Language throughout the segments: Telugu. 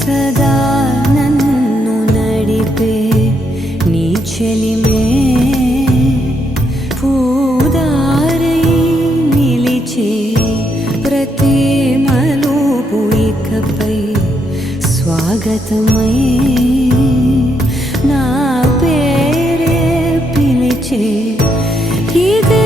సదా నన్ను నడిపే నీ చెలిమే పూదారై నిలిచే ప్రతి మలుపు ఇకపై స్వాగతమై నా పేరే పిలిచే ఇదే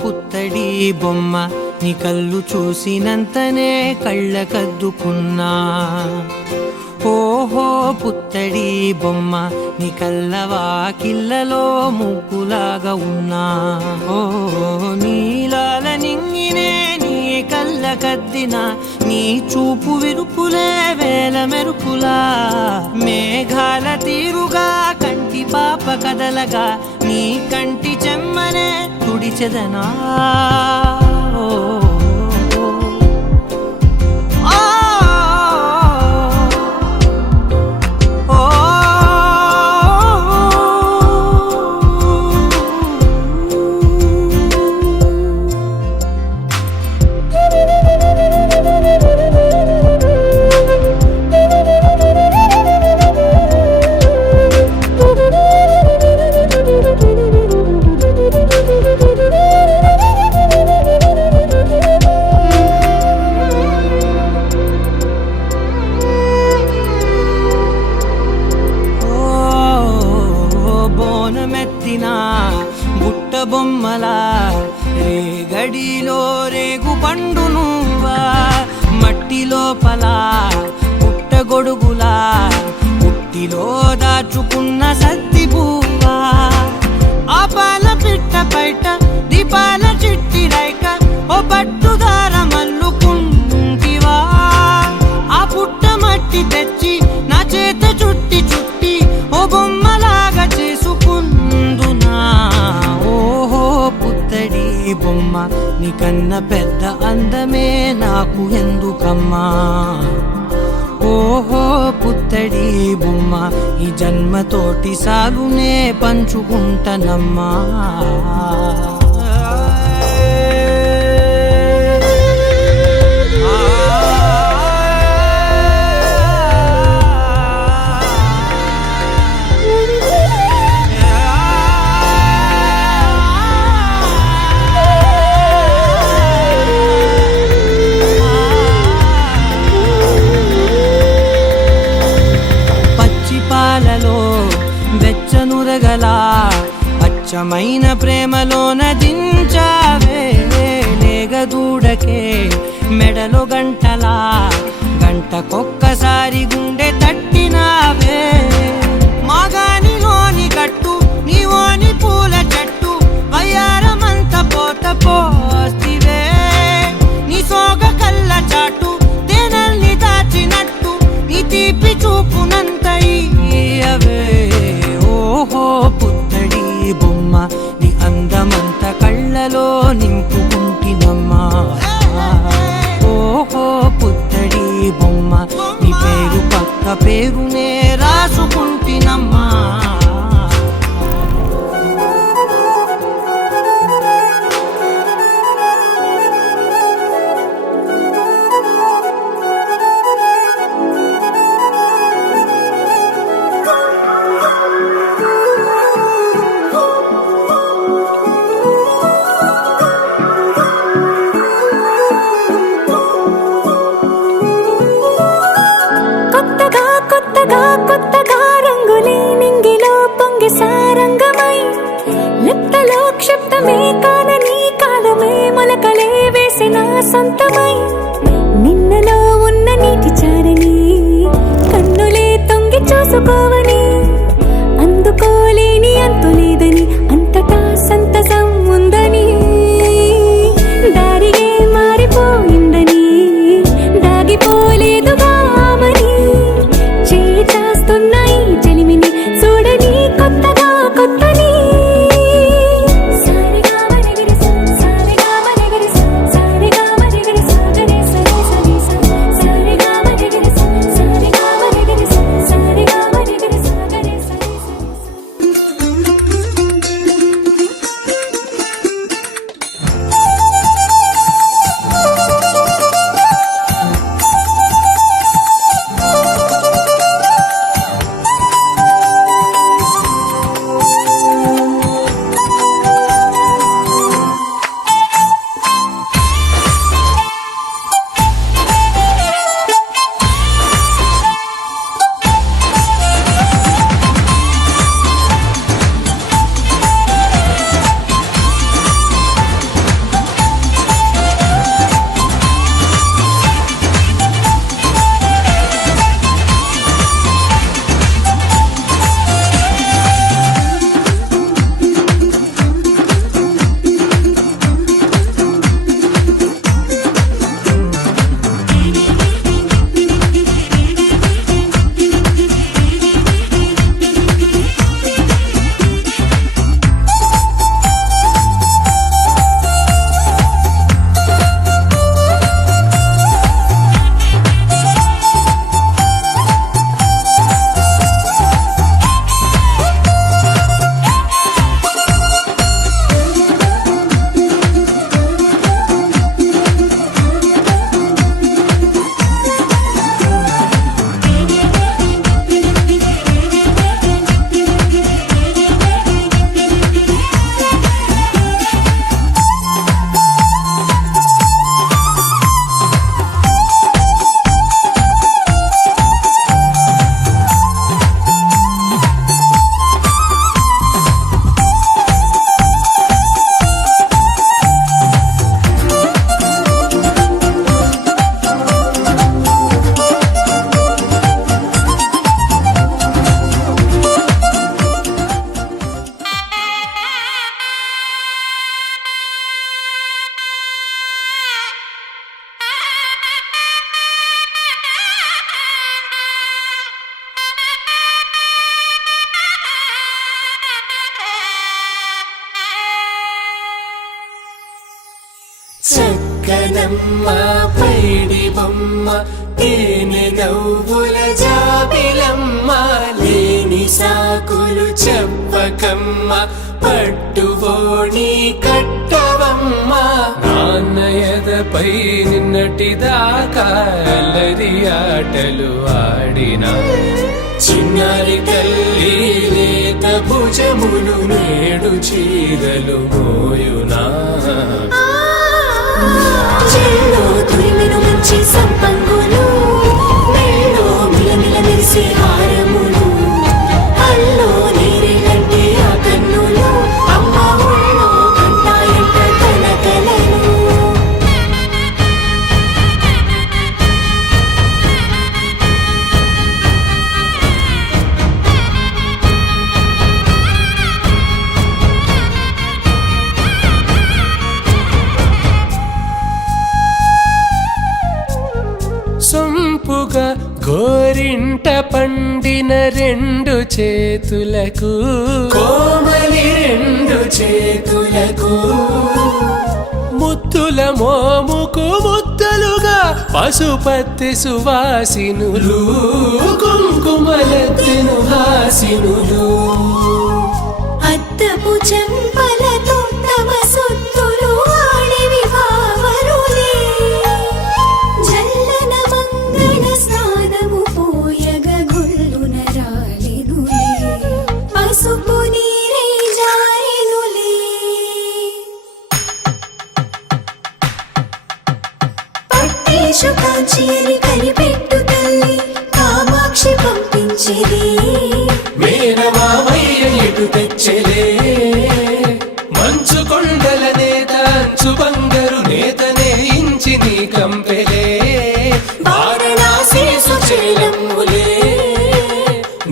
పుత్తడి బొమ్మ నీ కళ్ళు చూసినంతనే కళ్ళకద్దుకున్నా. ఓహో పుత్తడి బొమ్మ నీ కళ్ళవాకిళ్ళలో ముగ్గులాగా ఉన్నా. ఓ నీలాల నింగినే నీ కళ్ళకద్దిన నీ చూపు విరుపులే వేల మెరుపులా. మేఘాల తీరుగా కంటి పాప కదలగా నీ కంటి చెమ్మనే తుడిచెదనా. బుట్ట బొమ్మలా రేగడిలో రేగు పండు నువ్వా. మట్టి లోపల పుట్ట గొడుగులా పుట్టిలో దాచుకున్న సత్తి పువ్వా. ఆ పాల పిట్ట బయట దీపాల చిట్టి రైక ఓ పట్టుదార మల్లుకుంటివా. ఆ పుట్ట మట్టి తెచ్చి నా చేత చుట్టి చుట్టి ఓ బొమ్మలాగా చేసుకుందునా. ఓహో పుత్తడి బొమ్మ నీకన్న పెద్ద అందమే నాకు ఎందుకమ్మా. ఓహో పుత్తడి బొమ్మ ఈ జన్మతోటి సాలునే పంచుకుంటనమ్మా. వెచ్చనురగలా అచ్చమైన ప్రేమలోన దించావే. లేగదూడకే మెడలో గంటలా గంటకొక్కసారి గుండె తట్టినావే. మాగానిలోని గట్టు నీవోని పూల చెట్టు వయ్యారమంత పోత పోస్తివే. నీ సోగ కళ్ళ చాటు తేనల్ని దాచినట్టు నీ తీపి చూపునంత ఇయ్యవే. ఓహో పుత్తడి బొమ్మ నీ అందమంత కళ్ళలో నింపుకుంటినమ్మా. ఓహో పుత్తడి బొమ్మ నీ పేరు పక్క పేరునే రాసు కాలమే కానని కాలమే మొలకలే వేసిన సొంతమై నిన్నలో ఉన్న నీటి చారని కన్నులే తొంగి చూసుకోవని అందుకోలేని అంతులేదని అంతటా సంతసం ఉందని దారిగే మారిపోయిందని దాగిపోలేదుగా ఆమని చేస్తాస్తున్నాయి జలిమిని చూడని కొత్తగా కొత్తని చక్కనమ్మ పైడి బొమ్మ తేనె నవ్వుల జాబిలమ్మ లేని సాకులు చెప్పకమ్మ పట్టువోణి కట్టవమ్మ నాన్నయదపై నిన్నటిదాకా అల్లరి ఆటలు ఆడినా చిన్నారి తల్లి లేత భుజములు నేడు చీరలు మోయునా చెల్లో తురిమెను మంచి సంపంగులు మెల్లో మిలమిల మెరిసే హారములు అల్లో నీరేలంటే ఆ కన్నులు అమ్మ ఒళ్ళో కంటాయంట కలకలను సొంపుగా గోరింట పండిన రెండు చేతులకు కోమలి రెండు చేతులకు ముద్దుల మోముకు ముద్దలుగా పశుపతి సువాసినులు కుంకుమలెత్తెను హాసినులు అద్దపు చెంపలతో తమ సొత్తులు ఆడివి భావరులే జల్లన మంగళ స్నానము పోయగ గుళ్ళున రాలినులే పసుపు నీరై జారినులే పట్టేశు కాంచేరి కనిపెట్టు తల్లి కామాక్షి పంపించిది మేనమామయ్య ఎటు తెచ్చలే మంచు కొండ కంపెలే వారణాసి సుచేలమ్ములే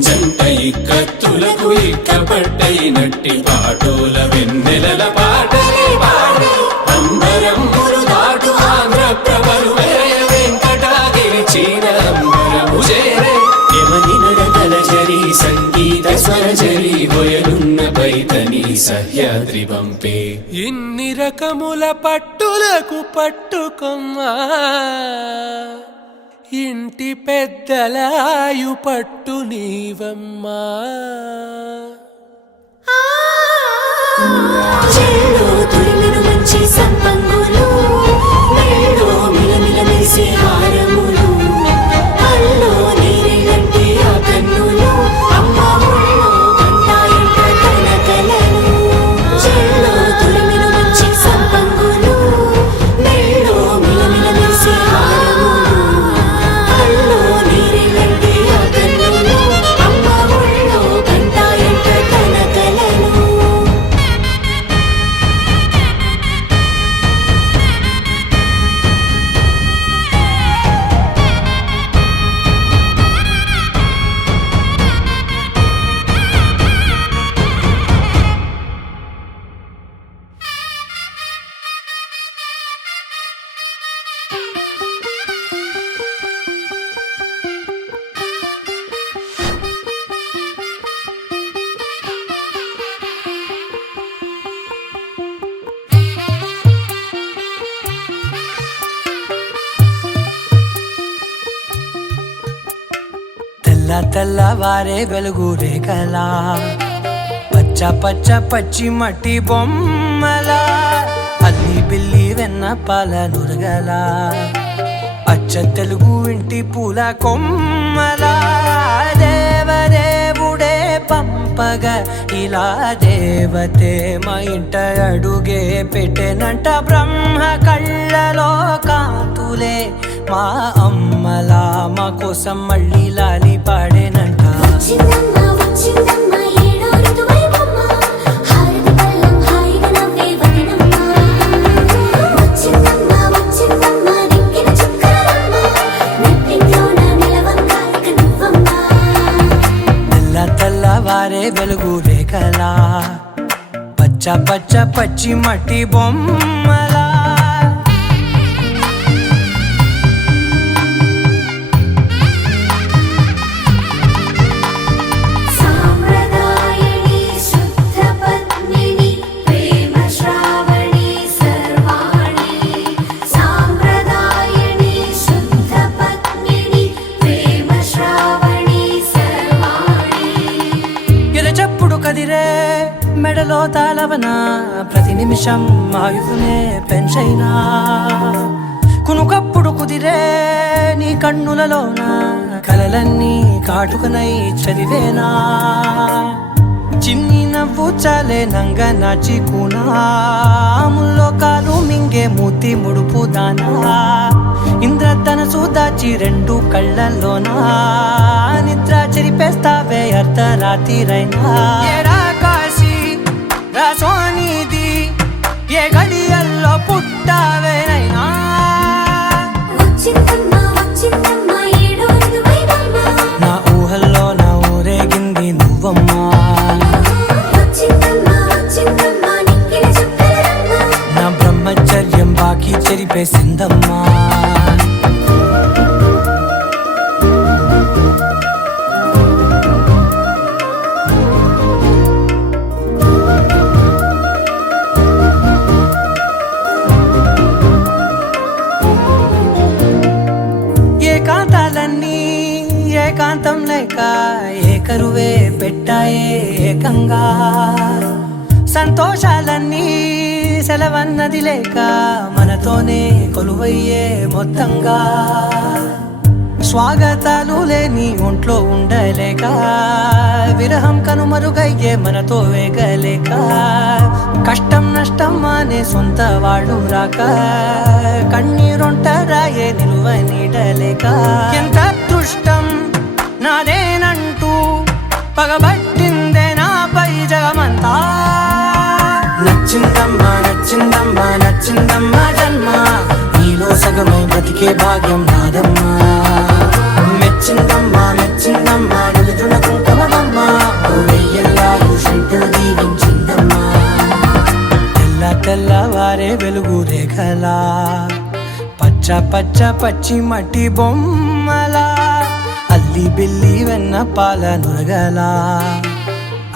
జంట ఇక్కత్తులకు ఇక్కపట్టయినట్టి పాటోల వెన్నెలల పాటలే పాడే అంబరములు దాటు ఆంధ్ర ప్రభలు వేయ వెంకటాగిరి చీన అంబరము చేరే యమని నడకల జరి సంగీత స్వర జరి హొయలున్న పైతని సహ్యాద్రి పంపే ఇన్ని రకముల పట్టులకు పట్టుకొమ్మా ఇంటి పెద్దలాయు పట్టు నీవమ్మా చెల్లో తొలిమెను మంచి సంపంగులు మెళ్ళో మిలమిల మెరిసే హారములు కల్లో నీరేనంటే ఆ కన్నులు అమ్మ ఒళ్ళో కంటాయంట కలకలలు చెల్లో తొలిమెను మంచి సంపంగులు మెళ్ళో మిలమిల మెరిసే హారములు కల్లో నీరేనంటే ఆ కన్నులు అమ్మ ఒళ్ళో కంటాయంట కలకలలు తెల్లవారే వెలుగు రేఖలా పచ్చ పచ్చ పచ్చి మట్టి బొమ్మలా అల్లి బిల్లి వెన్న పాల నురగలా అచ్చ తెలుగు ఇంటి పూల కొమ్మలా దేవదేవుడే పంపగ ఇలా దేవతే మా ఇంట అడుగే పెట్టెనంట బ్రహ్మ కళ్ళలో కాంతులే మా అమ్మలా మా కోసం మళ్ళీ లాలి పాడేనంట వచ్చిందమ్మ వచ్చిందమ్మ ఏడో ఋతువైవమ్మ హారతి పళ్ళం హాయిగా నవ్వే వదనమ్మ వచ్చిందమ్మ వచ్చిందమ్మ దిక్కిన చుక్కలమ్మ నెట్టింట్లోన నిలవంగా ఇక నువ్వమ్మ తెల్లవారే వెలుగు రేఖలా పచ్చ పచ్చ పచ్చి మట్టి బొమ్మలా సాంప్రదాయని శుద్ధ పద్మిని ప్రేమ శ్రావణి సర్వాణి సాంప్రదాయని శుద్ధ పద్మిని ప్రేమ శ్రావణి సర్వాణి ఎరచప్పుడు కదిరే మెడలో తాళవన ప్రతి నిమిషం ఆయుధునే పెంచైనా కునుకప్పుడు కుదిరే నీ కన్నులలోన కలలన్నీ కాటుకనై చదివేనా చిన్ని నవ్వు చాలే నంగ నాచి కూనాముల్లో కాలు మింగే మూతి ముడుపు దానా ఇంద్రధనసు దాచి రెండు కళ్ళల్లోనా నిద్ర చెరిపేస్తావే అర్ధరాత్రిరైనా ఏరా కాశీ రా సోనిది ఏ గడియల్లో పుట్టావేనైనా వచ్చిందమ్మ వచ్చిందమ్మ ఏడో ఋతువైవమ్మ నా ఊహల్లో నా ఊరేగింది నువ్వమ్మా వచ్చిందమ్మ వచ్చిందమ్మ నిక్కిన చుక్కలమ్మ నా బ్రహ్మచర్యం బాకీ చెరిపేసిందమ్మా ఏకాంతాలన్నీ ఏకాంతం లేక ఏకరువే పెట్టాయే ఏకంగా సంతోషాలన్నీ సెలవన్నది లేక మనతోనే కొలువయ్యే మొత్తంగా స్వాగతాలు లేని ఒంట్లో ఉండలేక విరహం కనుమరుగయ్యే మనతో వేగలేక కష్టం నష్టం అనే సొంత వాళ్ళు రాక కన్నీరొంటరాయే నిలువ నీడలేక ఎంత అదృష్టం నాదేనంటూ పగబట్టిందే నాపై జగమంతా నచ్చిందమ్మా నచ్చిందమ్మా నచ్చిందమ్మా జన్మ ఈ నీలో సగమై బ్రతికే భాగ్యం నాదమ్మా. మెచ్చిందమ్మా మెచ్చిందమ్మా నిలుతున్న కుంకుమమ్మా, వెయ్యల్లాలు శంకరు దీవించిందమ్మా. తెల్ల తెల్లవారే వెలుగు రేఖలా, పచ్చ పచ్చ పచ్చి మట్టి బొమ్మలా, అల్లి బిల్లి వెన్న పాల నురగలా,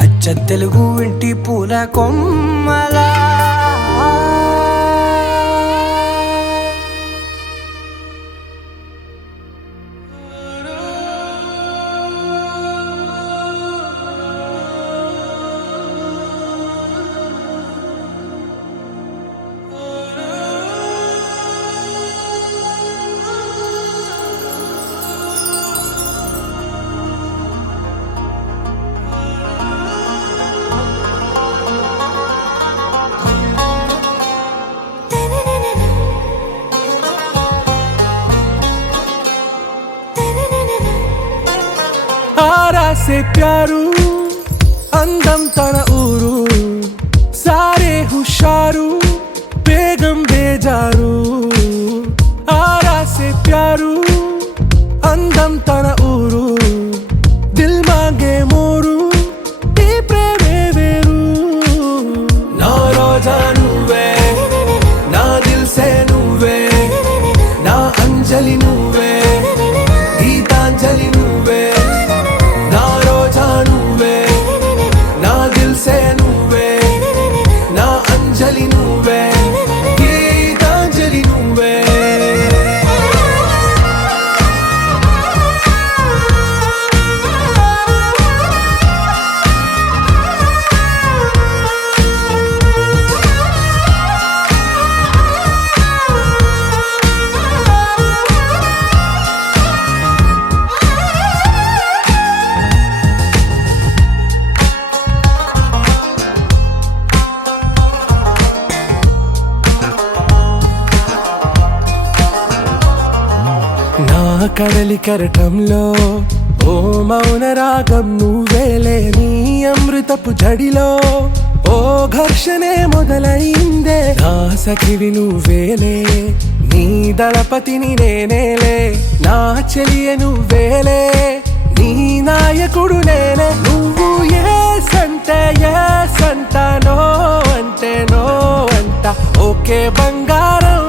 అచ్చ తెలుగు ఇంటి పూల కొమ్మలా. आरा से प्यारू అందం తన ఊరు, సారే హుషారు బేగం బేజారు. ఆరా సే ప్యారు అందం తన ఊరు, దిల్ మాంగే మోరు ఈ ప్రేమే వేరు. నా రోజా నువ్వే, నా దిల్ సే నువ్వే, నా అంజలి నువ్వే, గీతాంజలి నువ్వే. నా రోజా నువ్వే, నా దిల్ సే నువ్వే, నా అంజలి నువ్వే, గీతాంజలి నువ్వే. నా కడలి కెరటంలో ఓ మౌన రాగం నువ్వేలే, నీ అమృతపు జడిలో ఓ ఘర్షణే మొదలైందే. నా సఖివి నువ్వేలే, నీ దళపతిని నేనేలే, నా చెలియ నువ్వేలే, నీ నాయకుడు నేనే. నువ్వు ఏ సంట నో అంటే నో అంట, ఓకే బంగారం.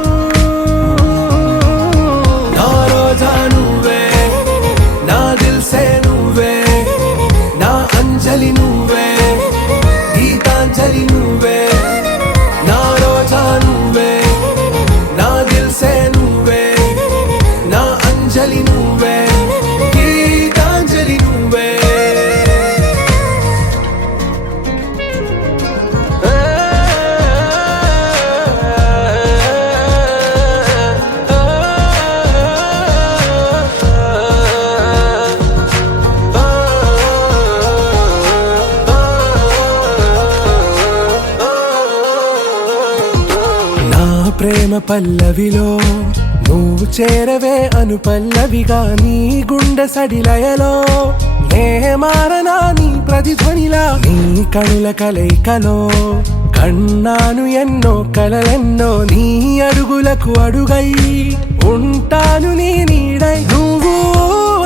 నా రోజా నువ్వే, నా దిల్ సే నువ్వే, నా అంజలి నువ్వే, గీతాంజలి నువ్వే. నా రోజా నువ్వే, నా దిల్ సే నువ్వే, నా అంజలి నువ్వే, గీతాంజలి నువ్వే. నా ప్రేమ పల్లవిలో నువ్వు చేరవే అను పల్లవిగా, నీ గుండె సడిలయలో నే మారనా నీ ప్రతిధ్వనిలా. నీ కనుల కలయికలో కన్నాను ఎన్నో కలలెన్నో, నీ అడుగులకు అడుగై ఉంటాను నీ నీడై. నువ్వు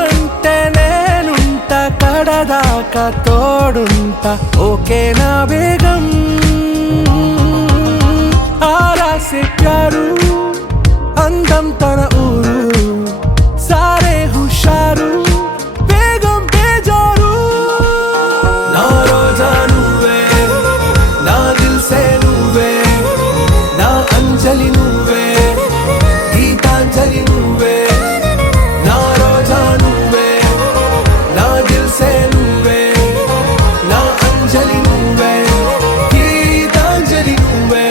అంటే నేనుంట కడదాకా తోడుంటా, ఓకే నా బేగం. ఆరా సే ప్యారు అందం తన ఊరు, సారే హుషారు బేగం బేజారు. నా రోజా నువ్వే, నా దిల్ సే నువ్వే, నా అంజలి నువ్వే, గీతాంజలి నువ్వే. నా రోజా నువ్వే, నా దిల్ సే నువ్వే, నా అంజలి నువ్వే, గీతాంజలి నువ్వే.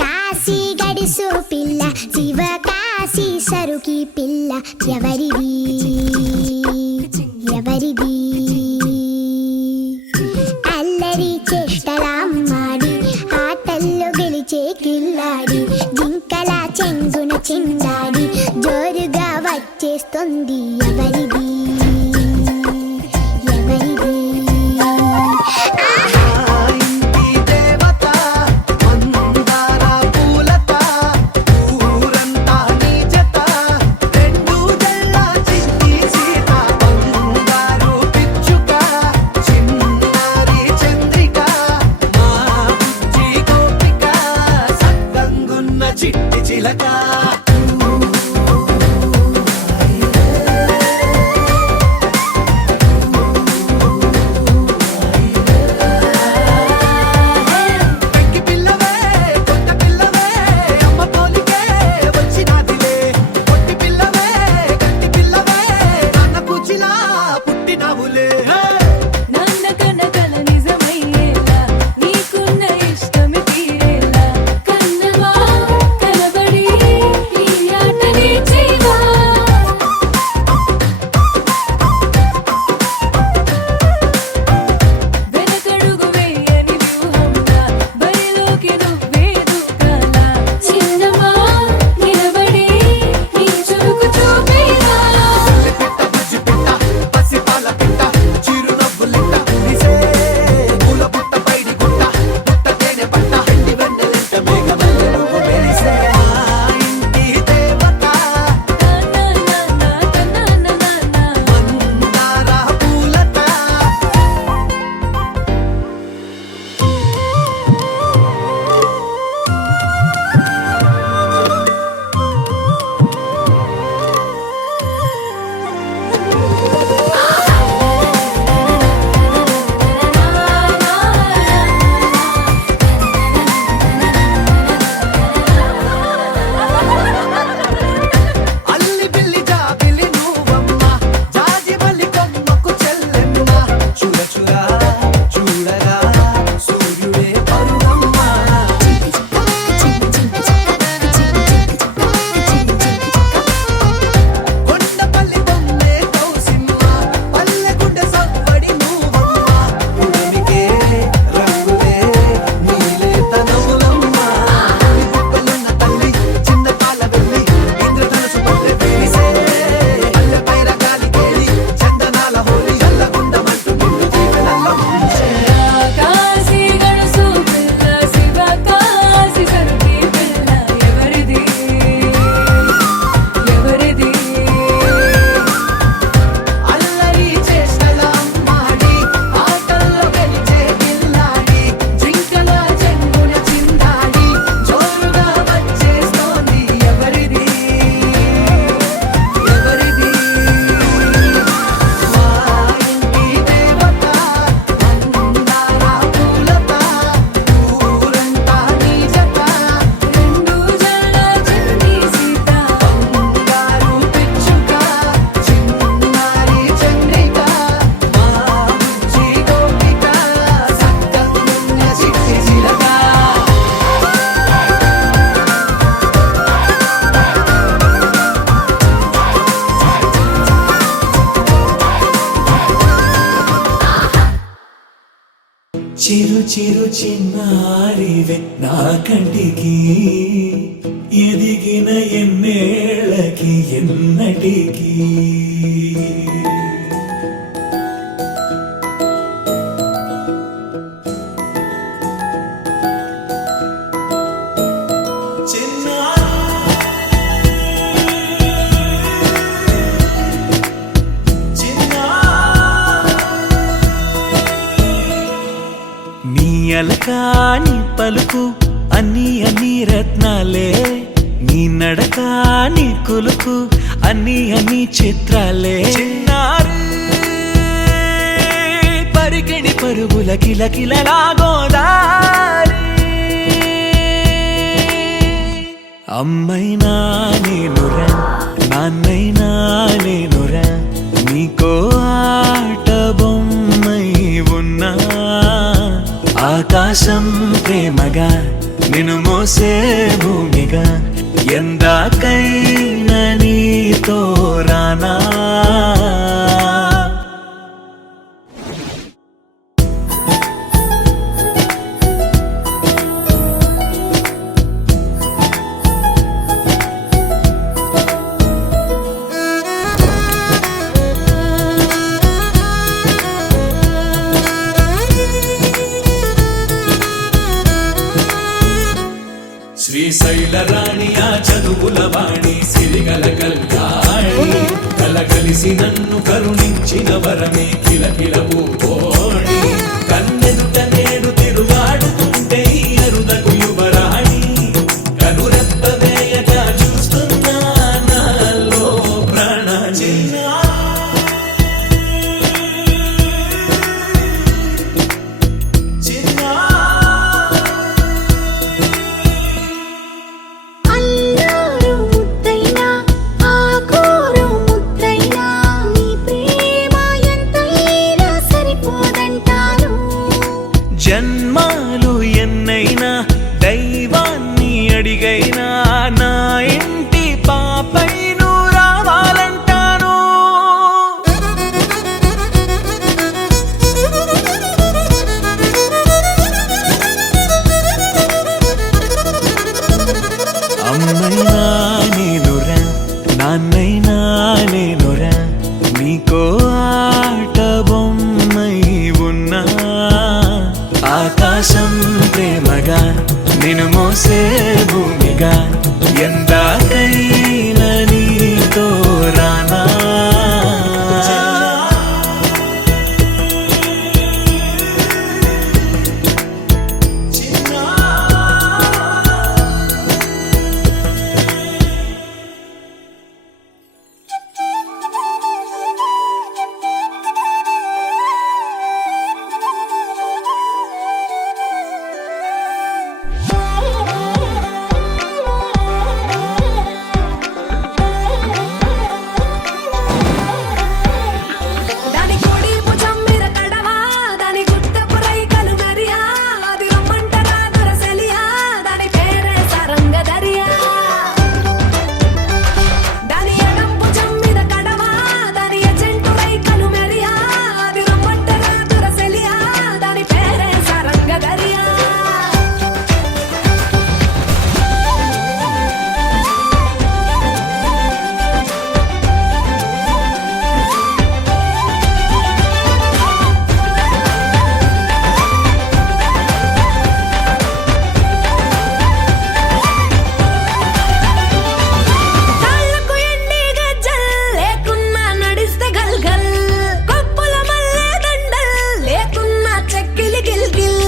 కాశీ గడిసు పిల్ల, శివ కాశీ సరుకి పిల్ల, ఎవరిది ఎవరిది? అల్లరి చేష్టలామ్మాడి, ఆటల్లో గెలిచే కిల్లాడి, చేశావులే నాన్న కనకల నిజమయ్యేలా నీకున్న ఇష్టమి తీరేలా కన్నవా కనబడి ఈ ఆటనే చేయవా వెనకడుగు వేయని వ్యూహంగా బరిలోకి నువ్వే దూకాలా చిన్నవా నిలబడి నీ చురుకు చూపేలా పిట్ట బుజ్జి పిట్ట పసిపాల పిట్ట చిరునవ్వులిట్ట నిసే పూల పుట్ట పైడి గుట్ట పుట్ట తేనె పట్ట ఎండి వెన్నెలెంట మేఘమల్లె నువ్వు మెరిసే మా ఇంటి దేవత మందార పూలత అల్లి బిల్లి జాబిలి నువ్వమ్మ జాజి మల్లి కొమ్మకు చెల్లెమ్మ చూడ చూడ చూడగా సూర్యుడే పరువమ్మ కొండపల్లి బొమ్మే కౌసిమ్మ పల్లె గుండె సవ్వడి నువ్వమ్మ పుడమికే రంగులే నీలే తనములమ్మ గుప్పలున్న తల్లి చిన్న పాల వెళ్ళి ఇంద్రధనుసు పట్టె వేసే పల్లె పైర గాలి కేలి చందనాల హోలీ చల్లగుండమంటూ నిన్ను జీవనంలో ముంచే కాశీ గడుసు పిల్ల శివ కాశీ సరుకి పిల్ల ఎవరిది ఎవరిది అల్లరి చేష్టల అమ్మాడి ఆటల్లో గెలిచే గిల్లాడి జింకల చెంగున చిందాడి జోరుగా వచ్చేస్తోంది ఎవరిది ఎవరిది మా ఇంటి దేవత మందార పూలత ఊరంతా నీ జత రెండు జడ చిన్ని సీత బంగారు పిచ్చుక చిన్నారి చంద్రిక మా బుజ్జి గోపిక సక్కగున్న చిట్టి చిలక చిరు చిరు చిన్నారివే నా కంటికి ఎదిగిన ఎన్నేళ్ళకి ఎన్నటికి నీ అలకాని పలుకు అన్ని అన్ని రత్నాలే నీ నడక నీ కులుకు అన్ని చిత్రాలే చిన్నారు పరికిణి పరుగుల కిలకిలలాగోదారి అమ్మైనా నేనురా నాన్నైనా నేనురా నీకో ఆట బొమ్మై ఉన్నా ఆకాశం ప్రేమగా నిన్ను మోసే భూమిగా ఎందాకైనా నీతో రానా శ్రీశైల రాణి ఆ చదువుల వాణి సిరిగల కల్యాణి కలగలిసి నన్ను కరుణించిన వరమే కిలకిల ఊపోణి కన్నెదుట నేడు తిరుగాడుతుంటే ఈ అరుదకు యువరాణి కనురెప్ప వేయగా చూస్తున్నా నాలో ప్రాణ అల్లారు ముద్దైనా ఆకోరు ముద్దైనా నీ ప్రేమ ఎంతైనా ప్రేమగా నిన్ను మోసే భూమిగా ఎందాకైనా నీతో రానా దాని కోడి భుజం మీద కడవా దాని గుట్టపు రైకలు మెరియా అది రమ్మంటరా దొరసెలియా దాని పేరే సరంగదరియా దాని ఎడం భుజం మీద కడవా దాని ఎజెంటు రైకలు మెరియా అది రమ్మంటరా దొరసెలియా దాని పేరే సరంగదరియా కాళ్ళకు ఎండి గజ్జల్ లేకున్నా నడిస్తే గల్గల్ కొప్పుల మల్లె దండల్ లేకున్నా చెక్కిలి గిల్గిల్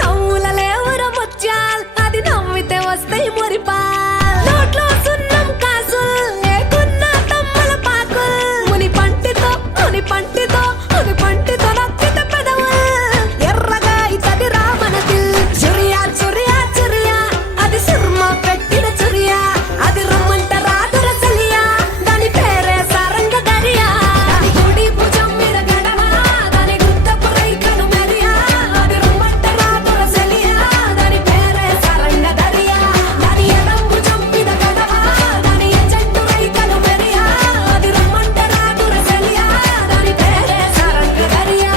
నవ్వుల లేవుర ముత్యాల్ అది నవ్వితే వస్తాయి మురిపాల్ నోట్లో సున్నం కాసుల్ లేకున్నా తమ్మల పాకుల్ ముని పంటితో నొక్కితే పెదవుల్ ఎర్రగా ఇతది రామనదిల్ చురియా చురియా చురియా అది సిర్మ పెట్టిన చురియా అది రమ్మంట రాదురసలియా దాని పేరే సరంగదరియా దాని కుడి భుజం మీద గడవా దాని గుట్టపు రైకలు మెరియా అది రమ్మంట రాదురసలియా దాని పేరే సరంగదరియా దాని ఎడం భుజం మీద గడవా దాని ఎజెంటు రైకలు మెరియా అది రమ్మంట రాదురసలియా దాని పేరే సరంగదరియా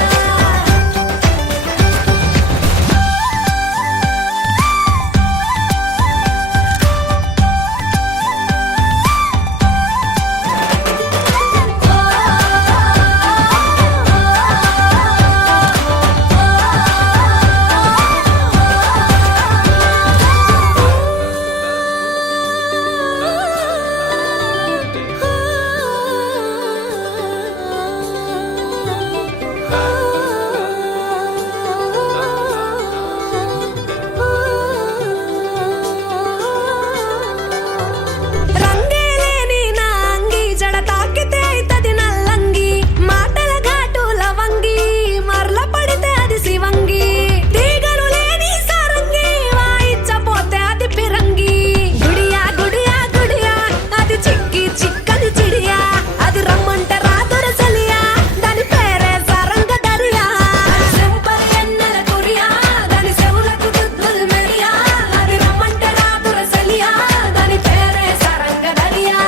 రంగేలేని నా అంగి జడ తాకితే అయితది నల్లంగి మాటల ఘాటు లవంగి మరల పడితే అది శివంగి తీగలు లేని సారంగి వాయించపోతే అది పిరంగి గుడియా గుడియా గుడియా అది చిక్కి చిక్కని చిడియా అది రమ్మంట రాదురసలియా దాని పేరే సరంగదరియా సెంపర్ ఎన్నెల కురియా దాని చెవులకు దుద్దులు మెరియా అది రమ్మంట రాదురసలియా దాని పేరే సరంగదరియా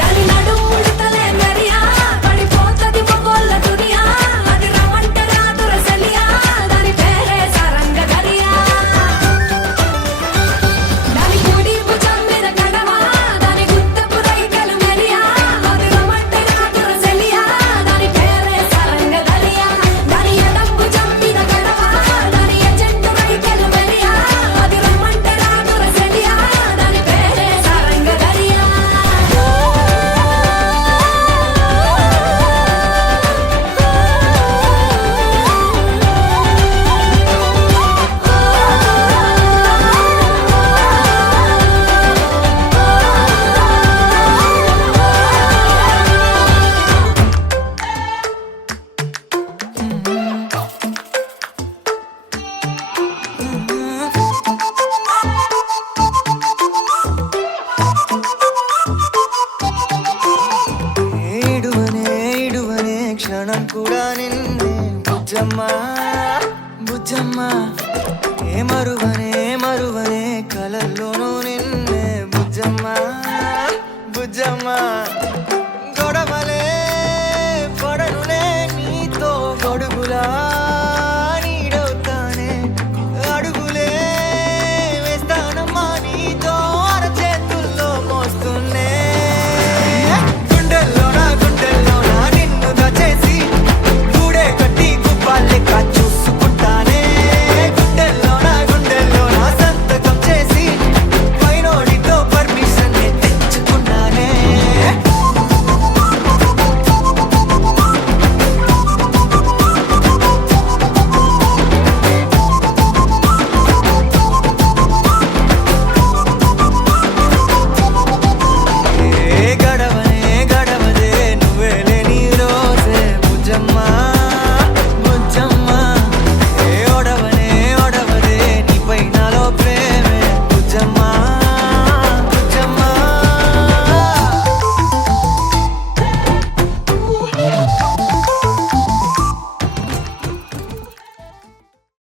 దాని నడుముడితలే మెరియా పడిపోతది మొగోళ్ళ దునియా అది రమ్మంట రాదురసలియా దాని పేరే సరంగదరియా దాని కుడి భుజం మీద కడవా దాని గుట్టపు రైకలు మెరియా అది రమ్మంట రాదురసలియా దాని పేరే సరంగదరియా దాని ఎడం భుజం మీద కడవా దాని ఎజెంటు రైకలు మెరియా అది రమ్మంట రాదురసలియా దాని పేరే సరంగదరియా ఇడువనే క్షణం కూడా నిన్నే బుజ్జమ్మా బుజ్జమ్మా ఏ మరువనే కలల్లో